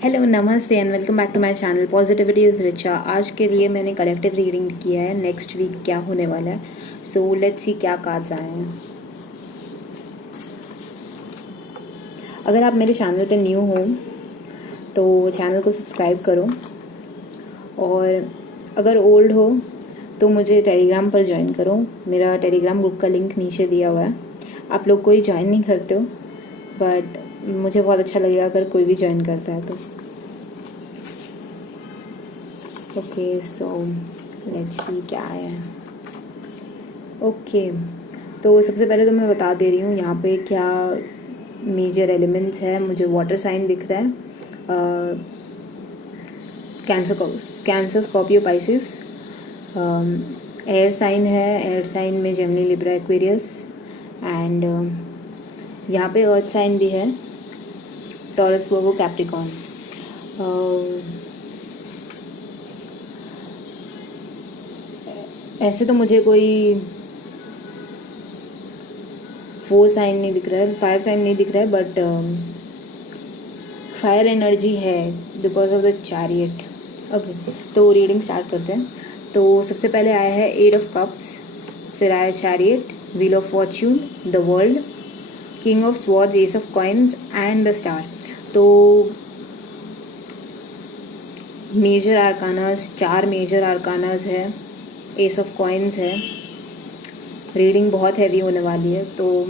Hello, नमस्ते and welcome back to my channel positivity with Richa. आज के लिए मैंने कलेक्टिव रीडिंग किया है, नेक्स्ट वीक क्या होने वाला है। सो लेट्स सी क्या कार्ड्स आए हैं। अगर आप मेरे चैनल पे न्यू हो तो चैनल को सब्सक्राइब करो, और अगर ओल्ड हो तो मुझे टेलीग्राम पर ज्वाइन करो। मेरा टेलीग्राम ग्रुप का लिंक नीचे दिया हुआ है। आप लोग कोई ज्वाइन नहीं करते हो, बट मुझे बहुत अच्छा लगेगा अगर कोई भी ज्वाइन करता है तो। ओके, सो लेट्स सी क्या है। ओके, तो सबसे पहले तो मैं बता दे रही हूँ यहाँ पे क्या मेजर एलिमेंट्स है। मुझे वाटर साइन दिख रहा है, Cancer Scorpio Pisces. Air sign है, एयर साइन में जेमिनी लिब्रा एक्वेरियस, एंड यहाँ पे अर्थ साइन भी है, टॉरस वर्गो कैप्रिकॉर्न। ऐसे तो मुझे कोई वो साइन नहीं दिख रहा है, फायर साइन नहीं दिख रहा है, बट फायर एनर्जी है because of the chariot. Okay, तो रीडिंग स्टार्ट करते हैं। तो सबसे पहले आया है एट ऑफ कप्स, फिर आया chariot, wheel of Fortune, the world, king of swords, S of coins and the star. तो मेजर आर्कानास, 4 मेजर आर्कानास है, एस ऑफ कॉइन्स है। रीडिंग बहुत हैवी होने वाली है, तो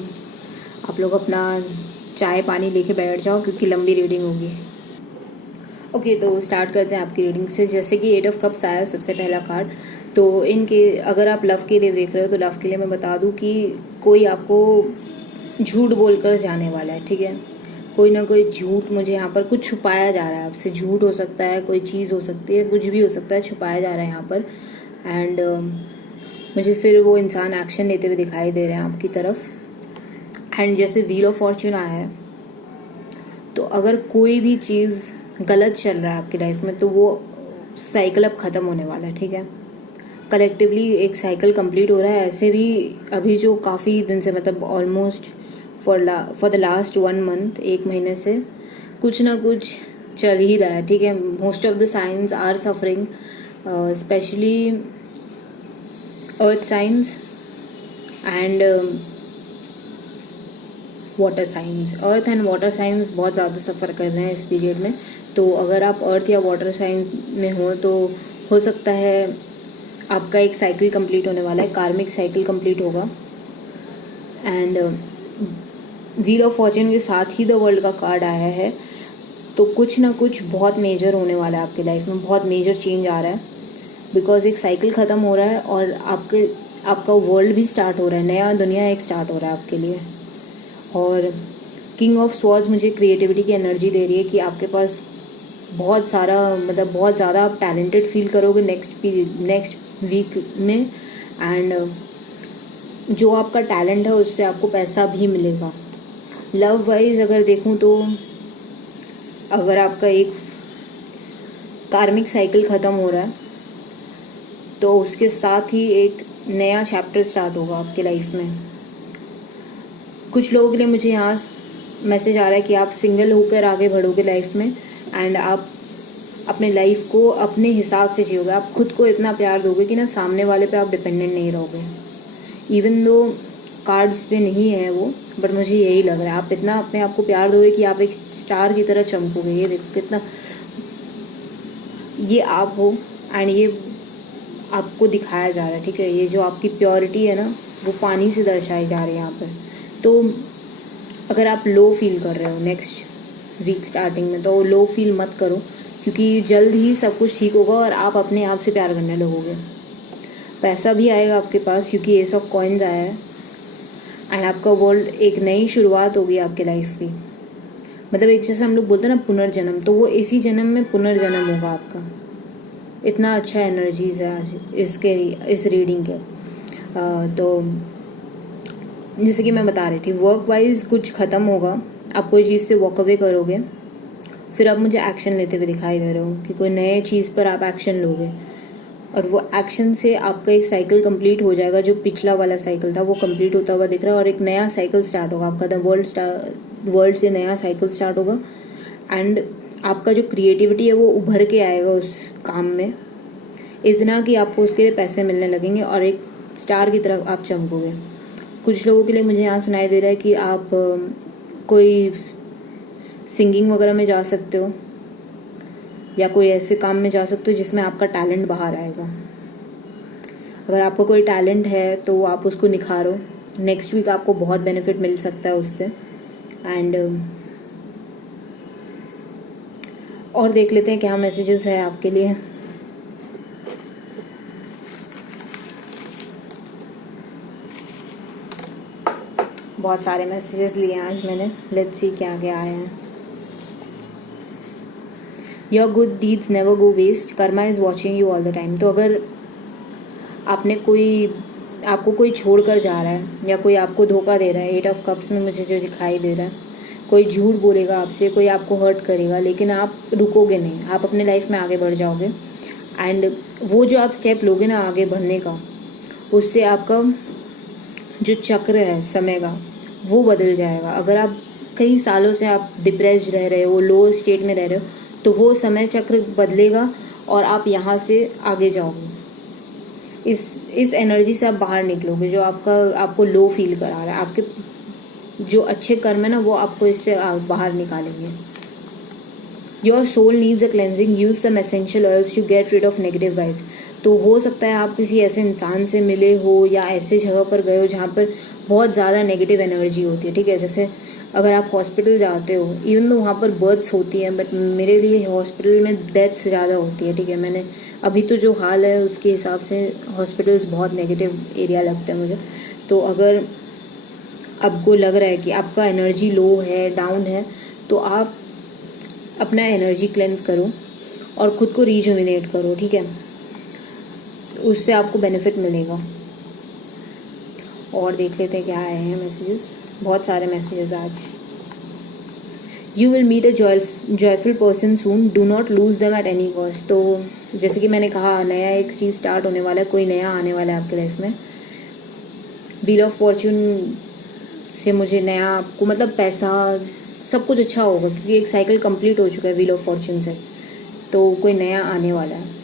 आप लोग अपना चाय पानी लेके बैठ जाओ क्योंकि लंबी रीडिंग होगी। ओके, तो स्टार्ट करते हैं आपकी रीडिंग से। जैसे कि एट ऑफ कप्स आया सबसे पहला कार्ड, तो इनके अगर आप लव के लिए देख रहे हो तो लव के लिए मैं बता दूं कि कोई आपको झूठ बोलकर जाने वाला है, ठीक है। कोई ना कोई झूठ, मुझे यहाँ पर कुछ छुपाया जा रहा है आपसे। झूठ हो सकता है, कोई चीज़ हो सकती है, कुछ भी हो सकता है, छुपाया जा रहा है यहाँ पर। एंड मुझे फिर वो इंसान एक्शन लेते हुए दिखाई दे रहे हैं आपकी तरफ। एंड जैसे व्हील ऑफ फॉर्च्यून आया है, तो अगर कोई भी चीज़ गलत चल रहा है आपकी लाइफ में तो वो साइकिल अब ख़त्म होने वाला है, ठीक है। कलेक्टिवली एक साइकिल कंप्लीट हो रहा है। ऐसे भी अभी जो काफ़ी दिन से, मतलब almost for the last 1 month, 1 महीने से कुछ ना कुछ चल ही रहा है, ठीक है। Most of the signs are suffering, especially earth signs and water signs. Earth and water signs बहुत ज़्यादा सफ़र कर रहे हैं इस पीरियड में। तो अगर आप अर्थ या वाटर साइंस में हो तो हो सकता है आपका एक साइकिल कंप्लीट होने वाला है, कार्मिक साइकिल कंप्लीट होगा। एंड व्हील ऑफ फॉर्च्यून के साथ ही द वर्ल्ड का कार्ड आया है, तो कुछ ना कुछ बहुत मेजर होने वाला है आपकी लाइफ में, बहुत मेजर चेंज आ रहा है। बिकॉज एक साइकिल ख़त्म हो रहा है और आपका वर्ल्ड भी स्टार्ट हो रहा है, नया दुनिया एक स्टार्ट हो रहा है आपके लिए। और किंग ऑफ स्वॉर्ड्स मुझे क्रिएटिविटी की एनर्जी दे रही है कि आपके पास बहुत सारा, मतलब बहुत ज़्यादा आप टैलेंटेड फील करोगे नेक्स्ट वीक में। एंड जो आपका टैलेंट है उससे आपको पैसा भी मिलेगा। लव वाइज अगर देखूं तो अगर आपका एक कार्मिक साइकिल ख़त्म हो रहा है तो उसके साथ ही एक नया चैप्टर स्टार्ट होगा आपके लाइफ में। कुछ लोगों के लिए मुझे यहाँ मैसेज आ रहा है कि आप सिंगल होकर आगे बढ़ोगे लाइफ में, एंड आप अपने लाइफ को अपने हिसाब से जियोगे। आप खुद को इतना प्यार दोगे कि ना सामने वाले पे आप डिपेंडेंट नहीं रहोगे। इवन दो कार्ड्स पे नहीं है वो, बट मुझे यही लग रहा है। आप इतना अपने आप को प्यार दोगे कि आप एक स्टार की तरह चमकोगे। ये देखो कितना, ये आप हो एंड ये आपको दिखाया जा रहा है, ठीक है। ये जो आपकी प्योरिटी है ना, वो पानी से दर्शाई जा रही है यहाँ पर। तो अगर आप लो फील कर रहे हो नेक्स्ट वीक स्टार्टिंग में, तो लो फील मत करो, क्योंकि जल्द ही सब कुछ ठीक होगा और आप अपने आप से प्यार करने लगोगे। पैसा भी आएगा आपके पास क्योंकि एस ऑफ कॉइन्स आया है। एंड आपका वर्ल्ड, एक नई शुरुआत होगी आपके लाइफ की। मतलब एक जैसे हम लोग बोलते हैं ना पुनर्जन्म, तो वो इसी जन्म में पुनर्जन्म होगा आपका। इतना अच्छा एनर्जीज है आज इस रीडिंग के। तो जैसे कि मैं बता रही थी, वर्क वाइज कुछ ख़त्म होगा, आप कोई चीज़ से वॉक अवे करोगे, फिर आप मुझे एक्शन लेते हुए दिखाई दे रहे हो कि कोई नए चीज़ पर आप एक्शन लोगे, और वो एक्शन से आपका एक साइकिल कंप्लीट हो जाएगा। जो पिछला वाला साइकिल था वो कंप्लीट होता हुआ दिख रहा है, और एक नया साइकिल स्टार्ट होगा आपका। द वर्ल्ड से नया साइकिल स्टार्ट होगा। एंड आपका जो क्रिएटिविटी है वो उभर के आएगा उस काम में, इतना कि आपको उसके लिए पैसे मिलने लगेंगे और एक स्टार की तरफ आप चमकोगे। कुछ लोगों के लिए मुझे यहाँ सुनाई दे रहा है कि आप कोई सिंगिंग वगैरह में जा सकते हो या कोई ऐसे काम में जा सकते हो जिसमें आपका टैलेंट बाहर आएगा। अगर आपको कोई टैलेंट है तो आप उसको निखारो। नेक्स्ट वीक आपको बहुत बेनिफिट मिल सकता है उससे। एंड और देख लेते हैं क्या मैसेजेस है आपके लिए। बहुत सारे मैसेजेस लिए आज मैंने, लेट्स सी क्या क्या आए हैं। Your good deeds never go waste, karma is watching you all the time. तो अगर आपको कोई छोड़ कर जा रहा है या कोई आपको धोखा दे रहा है, 8 ऑफ कप्स में मुझे जो दिखाई दे रहा है, कोई झूठ बोलेगा आपसे, कोई आपको हर्ट करेगा, लेकिन आप रुकोगे नहीं, आप अपने लाइफ में आगे बढ़ जाओगे। एंड वो जो आप स्टेप लोगे ना आगे बढ़ने का, उससे आपका जो चक्र है समय का वो बदल जाएगा। अगर आप कई सालों से आप डिप्रेस्ड रह रहे हो, लो स्टेट में रह रहे हो, तो वो समय चक्र बदलेगा और आप यहाँ से आगे जाओगे। इस एनर्जी से आप बाहर निकलोगे जो आपको लो फील करा रहा है। आपके जो अच्छे कर्म है ना वो आपको इससे बाहर निकालेंगे। Your soul needs a cleansing, use some essential oils to get rid of negative vibes. तो हो सकता है आप किसी ऐसे इंसान से मिले हो या ऐसे जगह पर गए हो जहाँ पर बहुत ज़्यादा नेगेटिव एनर्जी होती है, ठीक है। जैसे अगर आप हॉस्पिटल जाते हो, इवन तो वहाँ पर बर्थ्स होती हैं, बट मेरे लिए हॉस्पिटल में डेथ्स ज़्यादा होती है, ठीक है। मैंने अभी तो जो हाल है उसके हिसाब से हॉस्पिटल्स बहुत नेगेटिव एरिया लगता है मुझे। तो अगर आपको लग रहा है कि आपका एनर्जी लो है, डाउन है, तो आप अपना एनर्जी क्लेंस करो और ख़ुद को रिजुविनेट करो, ठीक है। उससे आपको बेनिफिट मिलेगा। और देख लेते हैं क्या आए हैं मैसेजेस। बहुत सारे मैसेजेस आज। You will meet a joyful person soon, do not lose them at any cost. तो जैसे कि मैंने कहा, नया एक चीज़ स्टार्ट होने वाला है, कोई नया आने वाला है आपके लाइफ में। व्हील ऑफ फॉर्च्यून से मुझे नया आपको मतलब पैसा सब कुछ अच्छा होगा, क्योंकि एक साइकिल कंप्लीट हो चुका है व्हील ऑफ फॉर्च्यून से, तो कोई नया आने वाला है।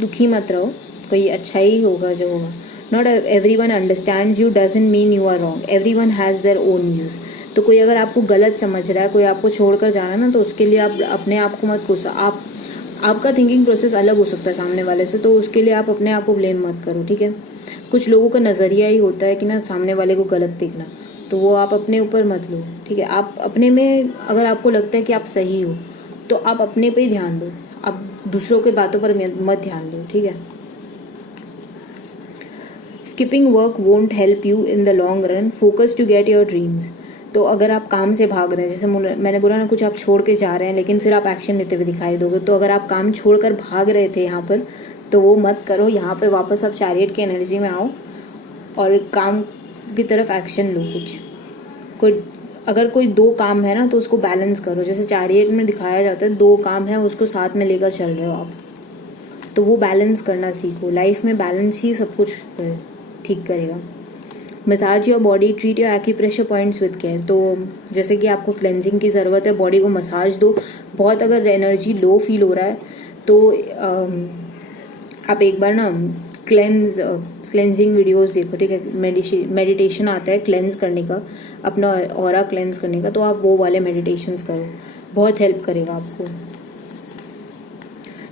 दुखी मत रहो, कोई अच्छा ही होगा जो होगा। Not everyone understands you doesn't mean you are wrong, everyone has their own views. तो कोई अगर आपको गलत समझ रहा है, कोई आपको छोड़कर जा रहा है ना, तो उसके लिए आप अपने आप को मत कोसो। आपका थिंकिंग प्रोसेस अलग हो सकता है सामने वाले से, तो उसके लिए आप अपने आप को ब्लेम मत करो, ठीक है। कुछ लोगों का नज़रिया ही होता है कि ना सामने वाले को गलत दिखना, तो वो आप अपने ऊपर मत लो, ठीक है। आप अपने में अगर आपको लगता है कि आप सही हो तो आप अपने पे ही ध्यान दो, आप दूसरों के बातों पर मत ध्यान दो, ठीक है। Skipping work won't help you in the long run, focus to get your dreams. तो अगर आप काम से भाग रहे हैं, जैसे मैंने बोला ना, कुछ आप छोड़ के जा रहे हैं लेकिन फिर आप एक्शन लेते हुए दिखाई दोगे, तो अगर आप काम छोड़कर भाग रहे थे यहाँ पर, तो वो मत करो। यहाँ पे वापस आप चैरियट की एनर्जी में आओ और काम की तरफ एक्शन लो। अगर कोई 2 काम है ना, तो उसको बैलेंस करो। जैसे चैरियट में दिखाया जाता है 2 काम है, उसको साथ में लेकर चल रहे हो आप, तो वो बैलेंस करना सीखो। लाइफ में बैलेंस ही सब कुछ ठीक करेगा। Massage your body, treat your acupressure points with care. तो जैसे कि आपको क्लेंजिंग की ज़रूरत है, बॉडी को मसाज दो। बहुत अगर एनर्जी लो फील हो रहा है तो आप एक बार ना क्लेंजिंग वीडियोस देखो, ठीक है। मेडिटेशन आता है क्लेंज करने का, अपना ऑरा क्लेंज करने का, तो आप वो वाले मेडिटेशंस करो, बहुत हेल्प करेगा आपको।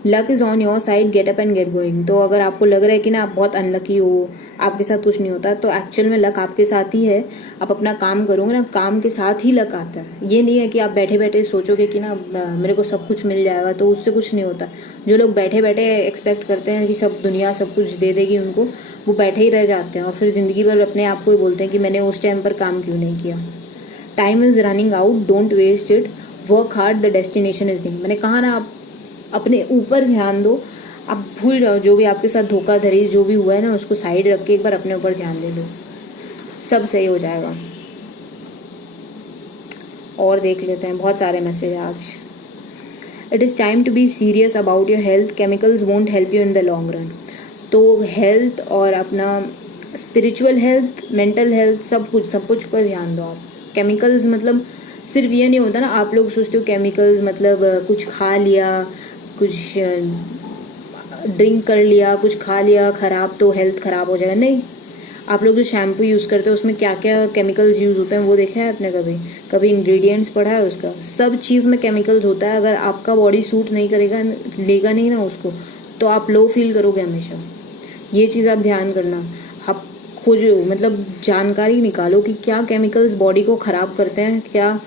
Luck is on your side, get up and get going. तो अगर आपको लग रहा है कि ना आप बहुत अनलकी हो, आपके साथ कुछ नहीं होता, तो एक्चुअल में लक आपके साथ ही है। आप अपना काम करोगे ना, काम के साथ ही लक आता है। ये नहीं है कि आप बैठे बैठे सोचोगे कि ना मेरे को सब कुछ मिल जाएगा, तो उससे कुछ नहीं होता। जो लोग बैठे बैठे एक्सपेक्ट करते हैं कि सब दुनिया सब कुछ दे देगी उनको, वो बैठे ही रह जाते हैं और फिर ज़िंदगी भर अपने आप को ही बोलते हैं कि मैंने उस टाइम पर काम क्यों नहीं किया। Time is running out, don't waste it, work hard, the destination is नहीं। मैंने कहा ना, आप अपने ऊपर ध्यान दो, आप भूल जाओ जो भी आपके साथ धोखाधड़ी जो भी हुआ है ना, उसको साइड रख के एक बार अपने ऊपर ध्यान दे दो, सब सही हो जाएगा। और देख लेते हैं, बहुत सारे मैसेज आज। It is time to be serious about your health, chemicals won't help you in the long run. तो हेल्थ और अपना स्पिरिचुअल हेल्थ, मेंटल हेल्थ, सब कुछ पर ध्यान दो आप। केमिकल्स मतलब सिर्फ ये नहीं होता ना, आप लोग सोचते हो केमिकल्स मतलब कुछ खा लिया, कुछ ड्रिंक कर लिया, कुछ खा लिया ख़राब तो हेल्थ ख़राब हो जाएगा। नहीं, आप लोग जो शैम्पू यूज़ करते हो उसमें क्या क्या केमिकल्स यूज़ होते हैं वो देखा है आपने कभी इंग्रेडिएंट्स पढ़ा है उसका? सब चीज़ में केमिकल्स होता है। अगर आपका बॉडी सूट नहीं करेगा, लेगा नहीं ना उसको, तो आप लो फील करोगे हमेशा। ये चीज़ आप ध्यान करना। आप खोजो, मतलब जानकारी निकालो कि क्या केमिकल्स बॉडी को ख़राब करते हैं, क्या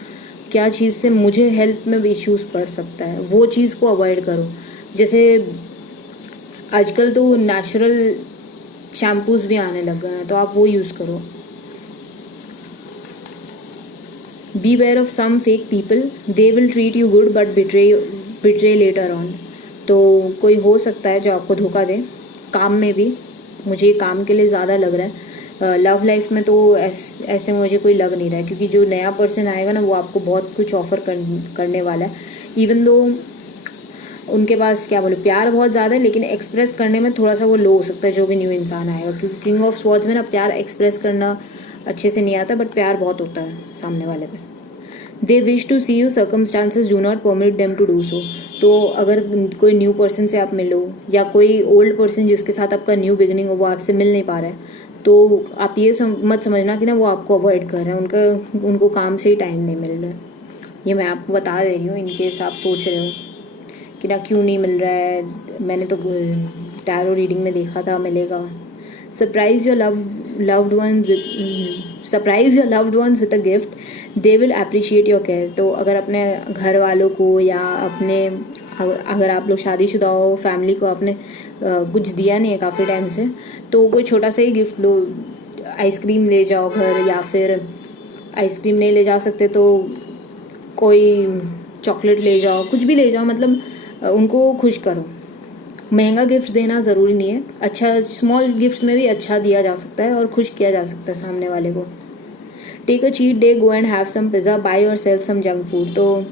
क्या चीज़ से मुझे हेल्थ में इश्यूज़ पड़ सकता है, वो चीज़ को अवॉइड करो। जैसे आजकल तो नेचुरल शैम्पूज़ भी आने लग गए हैं, तो आप वो यूज़ करो। Beware of some fake people, they will treat you good but betray later on. तो कोई हो सकता है जो आपको धोखा दे, काम में भी। मुझे काम के लिए ज़्यादा लग रहा है, लव लाइफ में तो ऐसे मुझे कोई लग नहीं रहा है, क्योंकि जो नया पर्सन आएगा ना वो आपको बहुत कुछ ऑफ़र करने वाला है। इवन दो उनके पास क्या बोले प्यार बहुत ज़्यादा है, लेकिन एक्सप्रेस करने में थोड़ा सा वो लो हो सकता है जो भी न्यू इंसान आएगा, क्योंकि किंग ऑफ स्वॉर्ड्स में ना प्यार एक्सप्रेस करना अच्छे से नहीं आता, बट प्यार बहुत होता है सामने वाले पे। They wish to see you, circumstances do not permit them to do so. तो अगर कोई न्यू पर्सन से आप मिलो या कोई ओल्ड पर्सन जिसके साथ आपका न्यू बिगिनिंग हो वो आपसे मिल नहीं पा रहा है, तो आप ये मत समझना कि ना वो आपको अवॉइड कर रहे हैं, उनको काम से ही टाइम नहीं मिल रहा है। ये मैं आपको बता दे रही हूँ, इनकेस आप सोच रहे हो कि ना क्यों नहीं मिल रहा है, मैंने तो टैरो रीडिंग में देखा था मिलेगा। Surprise your loved ones with a gift, they will appreciate your care. तो अगर अपने घर वालों को या अगर आप लोग शादीशुदा हो, फैमिली को आपने कुछ दिया नहीं है काफ़ी टाइम से, तो कोई छोटा सा ही गिफ्ट लो। आइसक्रीम ले जाओ घर, या फिर आइसक्रीम नहीं ले जा सकते तो कोई चॉकलेट ले जाओ, कुछ भी ले जाओ, मतलब उनको खुश करो। महंगा गिफ्ट देना ज़रूरी नहीं है, अच्छा स्मॉल गिफ्ट्स में भी अच्छा दिया जा सकता है और खुश किया जा सकता है सामने वाले को। Take a cheat day, go and have some pizza, buy yourself some junk food. तो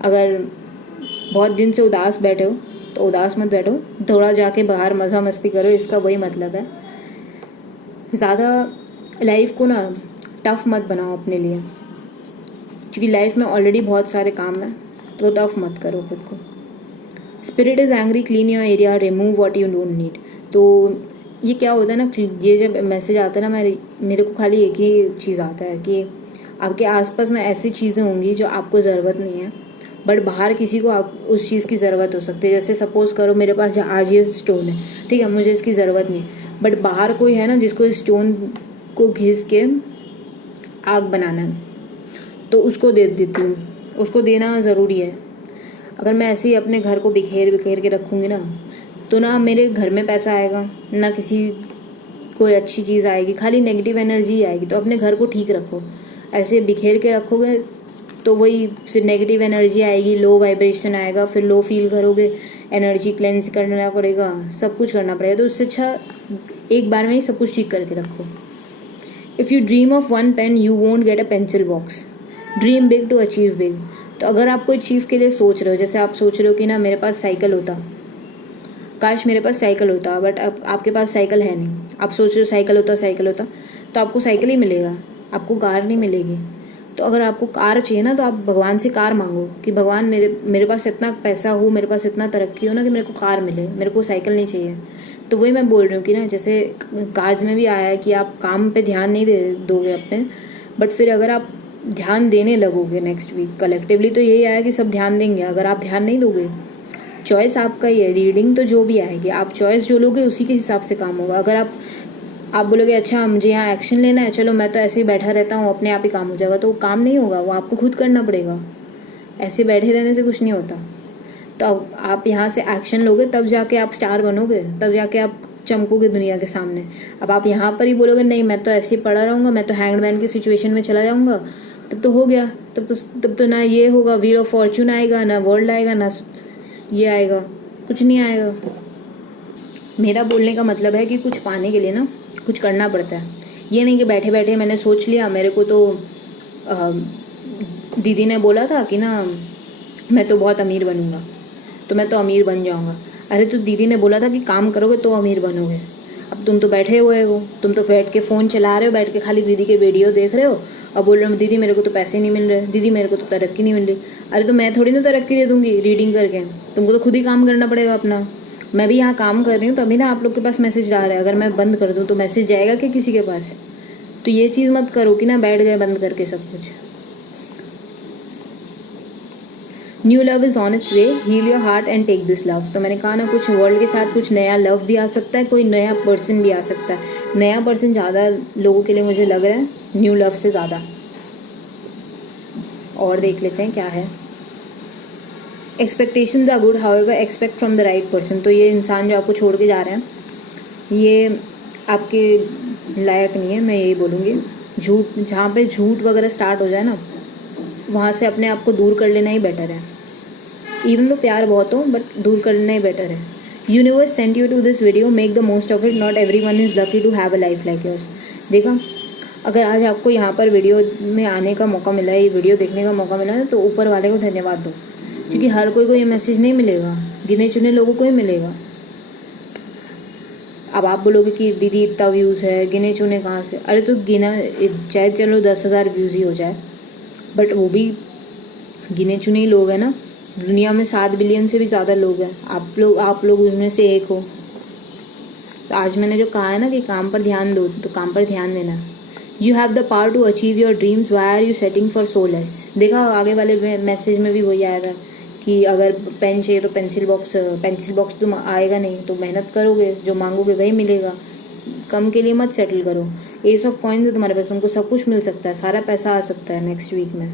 अगर बहुत दिन से उदास बैठे हो तो उदास मत बैठो, थोड़ा जाके बाहर मज़ा मस्ती करो, इसका वही मतलब है। ज़्यादा लाइफ को ना टफ मत बनाओ अपने लिए, क्योंकि लाइफ में ऑलरेडी बहुत सारे काम हैं, तो टफ मत करो खुद को। Spirit is angry, clean your area, remove what you don't need. तो ये क्या होता है ना, ये जब मैसेज आता है ना, मेरे को खाली एक ही चीज़ आता है कि आपके आसपास में ऐसी चीज़ें होंगी जो आपको ज़रूरत नहीं है, बट बाहर किसी को आप उस चीज़ की ज़रूरत हो सकती है। जैसे सपोज़ करो मेरे पास आज ये स्टोन है, ठीक है, मुझे इसकी ज़रूरत नहीं, बट बाहर कोई है ना जिसको इस स्टोन को घिस के आग बनाना है, तो उसको दे देती हूँ। उसको देना ज़रूरी है। अगर मैं ऐसे ही अपने घर को बिखेर के रखूँगी ना, तो ना मेरे घर में पैसा आएगा, ना किसी कोई अच्छी चीज़ आएगी, खाली नेगेटिव एनर्जी आएगी। तो अपने घर को ठीक रखो, ऐसे बिखेर के रखोगे तो वही फिर नेगेटिव एनर्जी आएगी, लो वाइब्रेशन आएगा, फिर लो फील करोगे, एनर्जी क्लेंस करना पड़ेगा, सब कुछ करना पड़ेगा। तो उससे अच्छा एक बार में ही सब कुछ ठीक करके रखो। If you dream of one pen you won't get a pencil box, dream big to achieve big. तो अगर आप कोई चीज़ के लिए सोच रहे हो, जैसे आप सोच रहे हो कि ना मेरे पास साइकिल होता, काश मेरे पास साइकिल होता, बट अब आपके पास साइकिल है नहीं, आप सोच रहे हो साइकिल होता तो आपको साइकिल ही मिलेगा, आपको कार नहीं मिलेगी। तो अगर आपको कार चाहिए ना, तो आप भगवान से कार मांगो कि भगवान मेरे पास इतना पैसा हो, मेरे पास इतना तरक्की हो ना कि मेरे को कार मिले, मेरे को साइकिल नहीं चाहिए। तो वही मैं बोल रही हूँ कि ना जैसे कार्ड्स में भी आया है कि आप काम पे ध्यान नहीं दोगे अपने, बट फिर अगर आप ध्यान देने लगोगे नेक्स्ट वीक कलेक्टिवली, तो यही आया कि सब ध्यान देंगे। अगर आप ध्यान नहीं दोगे, चॉइस आपका ही है, रीडिंग तो जो भी आएगी, आप चॉइस जो लोगे उसी के हिसाब से काम होगा। अगर आप बोलोगे अच्छा मुझे यहाँ एक्शन लेना है, चलो मैं तो ऐसे ही बैठा रहता हूँ, अपने आप ही काम हो जाएगा, तो वो काम नहीं होगा, वो आपको खुद करना पड़ेगा। ऐसे बैठे रहने से कुछ नहीं होता। तो अब आप यहाँ से एक्शन लोगे, तब जाके आप स्टार बनोगे, तब जाके आप चमकोगे दुनिया के सामने। अब आप यहाँ पर ही बोलोगे नहीं मैं तो ऐसे ही पड़ा रहूँगा, मैं तो हैंगमैन की सिचुएशन में चला जाऊँगा, तब तो हो गया, तब तो ना ये होगा, व्हील ऑफ फॉर्चून आएगा, ना वर्ल्ड आएगा, ना ये आएगा, कुछ नहीं आएगा। मेरा बोलने का मतलब है कि कुछ पाने के लिए ना कुछ करना पड़ता है। ये नहीं कि बैठे बैठे मैंने सोच लिया, मेरे को तो दीदी ने बोला था कि ना मैं तो बहुत अमीर बनूंगा, तो मैं तो अमीर बन जाऊंगा। अरे तो दीदी ने बोला था कि काम करोगे तो अमीर बनोगे। अब तुम तो बैठे हुए हो, तुम तो बैठ के फ़ोन चला रहे हो, बैठ के खाली दीदी के वीडियो देख रहे हो अब बोल रहे हो दीदी मेरे को तो पैसे नहीं मिल रहे, दीदी मेरे को तो तरक्की नहीं मिल रही। अरे तो मैं थोड़ी ना तरक्की दे दूँगी रीडिंग करके, तुमको तो खुद ही काम करना पड़ेगा अपना। मैं भी यहाँ काम कर रही हूँ तभी ना आप लोग के पास मैसेज आ रहा है। अगर मैं बंद कर दूँ तो मैसेज जाएगा क्या किसी के पास? तो ये चीज़ मत करो कि ना बैठ गए बंद करके सब कुछ। New love is on its way, heal your heart and take this love. तो मैंने कहा ना कुछ वर्ल्ड के साथ कुछ नया लव भी आ सकता है, कोई नया पर्सन भी आ सकता है। नया पर्सन ज़्यादा लोगों के लिए मुझे लग रहा है न्यू लव से ज़्यादा। और देख लेते हैं क्या है। Expectations are good, however expect from the right person. तो ये इंसान जो आपको छोड़ के जा रहे हैं ये आपके लायक नहीं है, मैं यही बोलूँगी। झूठ, जहाँ पे झूठ वगैरह स्टार्ट हो जाए ना वहाँ से अपने आप को दूर कर लेना ही बेटर है। इवन तो प्यार बहुत हो बट दूर कर लेना ही बेटर है। Universe sent you to this video, make the most of it, not everyone is lucky to have a life like yours. देखा, अगर आज आपको यहाँ पर वीडियो में आने का मौका मिला है, ये वीडियो देखने का मौका मिला है, तो ऊपर वाले को धन्यवाद दो, क्योंकि हर कोई को ये मैसेज नहीं मिलेगा, गिने चुने लोगों को ही मिलेगा। अब आप बोलोगे कि दीदी इतना व्यूज़ है, गिने चुने कहाँ से? अरे तो गिना चाहे चलो 10,000 व्यूज़ ही हो जाए, बट वो भी गिने चुने ही लोग हैं ना। दुनिया में 7 बिलियन से भी ज़्यादा लोग हैं, आप लोग उनमें से एक हो। तो आज मैंने जो कहा है ना कि काम पर ध्यान दो, तो काम पर ध्यान देना। You have the power to achieve your dreams, why are you settling for so less. देखा आगे वाले मैसेज में भी वही आया था कि अगर पेन चाहिए तो पेंसिल बॉक्स तुम आएगा नहीं, तो मेहनत करोगे, जो मांगोगे वही मिलेगा। कम के लिए मत सेटल करो। एस ऑफ कॉइन्स है तुम्हारे पास, तुमको सब कुछ मिल सकता है, सारा पैसा आ सकता है नेक्स्ट वीक में।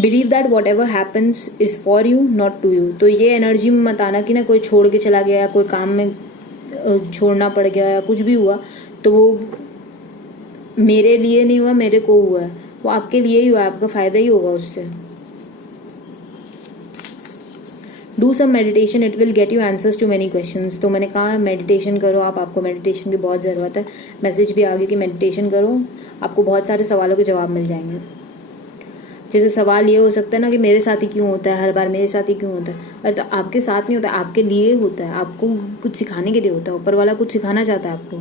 Believe that whatever happens is for you not to you. तो ये एनर्जी में मत आना कि ना कोई छोड़ के चला गया या कोई काम में छोड़ना पड़ गया या कुछ भी हुआ तो वो मेरे लिए नहीं हुआ, मेरे को हुआ है, वो आपके लिए ही हुआ, आपका फ़ायदा ही होगा उससे। Do some meditation, it will get you answers to many questions. तो मैंने कहा मेडिटेशन करो आपको मेडिटेशन की बहुत ज़रूरत है। मैसेज भी आगे कि मेडिटेशन करो, आपको बहुत सारे सवालों के जवाब मिल जाएंगे। जैसे सवाल ये हो सकता है ना कि मेरे साथ ही क्यों होता है, हर बार मेरे साथ ही क्यों होता है। अरे तो आपके साथ नहीं होता, आपके लिए होता है, आपको कुछ सिखाने के लिए होता है, ऊपर वाला कुछ सिखाना चाहता है आपको।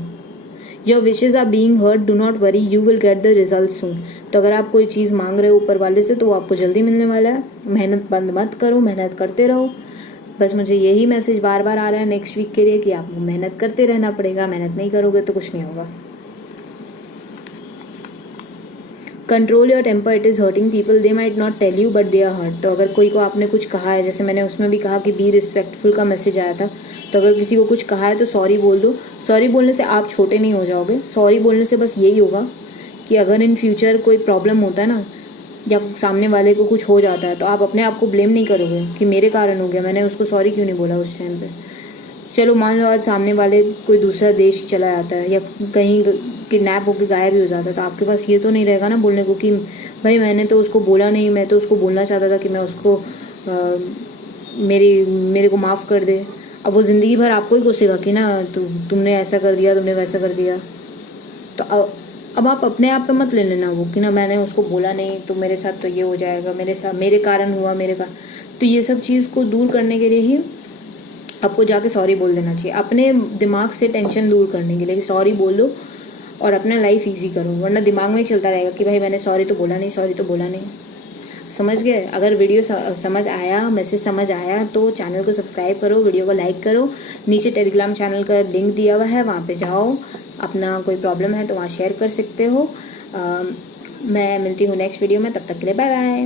Your wishes are being heard, do not worry, you will get the result soon. तो अगर आप कोई चीज़ मांग रहे हो ऊपर वाले से तो वो आपको जल्दी मिलने वाला है। मेहनत बंद मत करो, मेहनत करते रहो। बस मुझे यही मैसेज बार बार आ रहा है नेक्स्ट वीक के लिए कि आपको मेहनत करते रहना पड़ेगा, मेहनत नहीं करोगे तो कुछ नहीं होगा। Control your temper, it is hurting people, they might not tell you but they are hurt. तो अगर कोई को आपने कुछ कहा है, जैसे मैंने उसमें भी कहा कि बी रिस्पेक्टफुल का मैसेज आया था, तो अगर किसी को कुछ कहा है तो सॉरी बोल दो। सॉरी बोलने से आप छोटे नहीं हो जाओगे। सॉरी बोलने से बस यही होगा कि अगर इन फ्यूचर कोई प्रॉब्लम होता है ना या सामने वाले को कुछ हो जाता है तो आप अपने आप को ब्लेम नहीं करोगे कि मेरे कारण हो गया, मैंने उसको सॉरी क्यों नहीं बोला उस टाइम पे। चलो मान लो आज सामने वाले कोई दूसरा देश चला जाता है या कहीं किडनैप होकर गायब भी हो जाता है, तो आपके पास ये तो नहीं रहेगा ना बोलने को कि भाई मैंने तो उसको बोला नहीं, मैं तो उसको बोलना चाहता था कि मैं उसको मेरे को माफ़ कर दे। अब वो ज़िंदगी भर आपको ही कोसेगा कि ना तुमने ऐसा कर दिया, तुमने वैसा कर दिया। तो अब आप अपने आप पे मत ले लेना वो कि ना मैंने उसको बोला नहीं तो मेरे साथ तो ये हो जाएगा, मेरे कारण हुआ, तो ये सब चीज़ को दूर करने के लिए ही आपको जाके सॉरी बोल देना चाहिए। अपने दिमाग से टेंशन दूर करने के लिए सॉरी बोल दो और अपना लाइफ इजी करो, वरना दिमाग में ही चलता रहेगा कि भाई मैंने सॉरी तो बोला नहीं। समझ गए? अगर वीडियो समझ आया, मैसेज समझ आया तो चैनल को सब्सक्राइब करो, वीडियो को लाइक करो। नीचे टेलीग्राम चैनल का लिंक दिया हुआ है, वहाँ पे जाओ, अपना कोई प्रॉब्लम है तो वहाँ शेयर कर सकते हो। मैं मिलती हूँ नेक्स्ट वीडियो में, तब तक के लिए बाय बाय।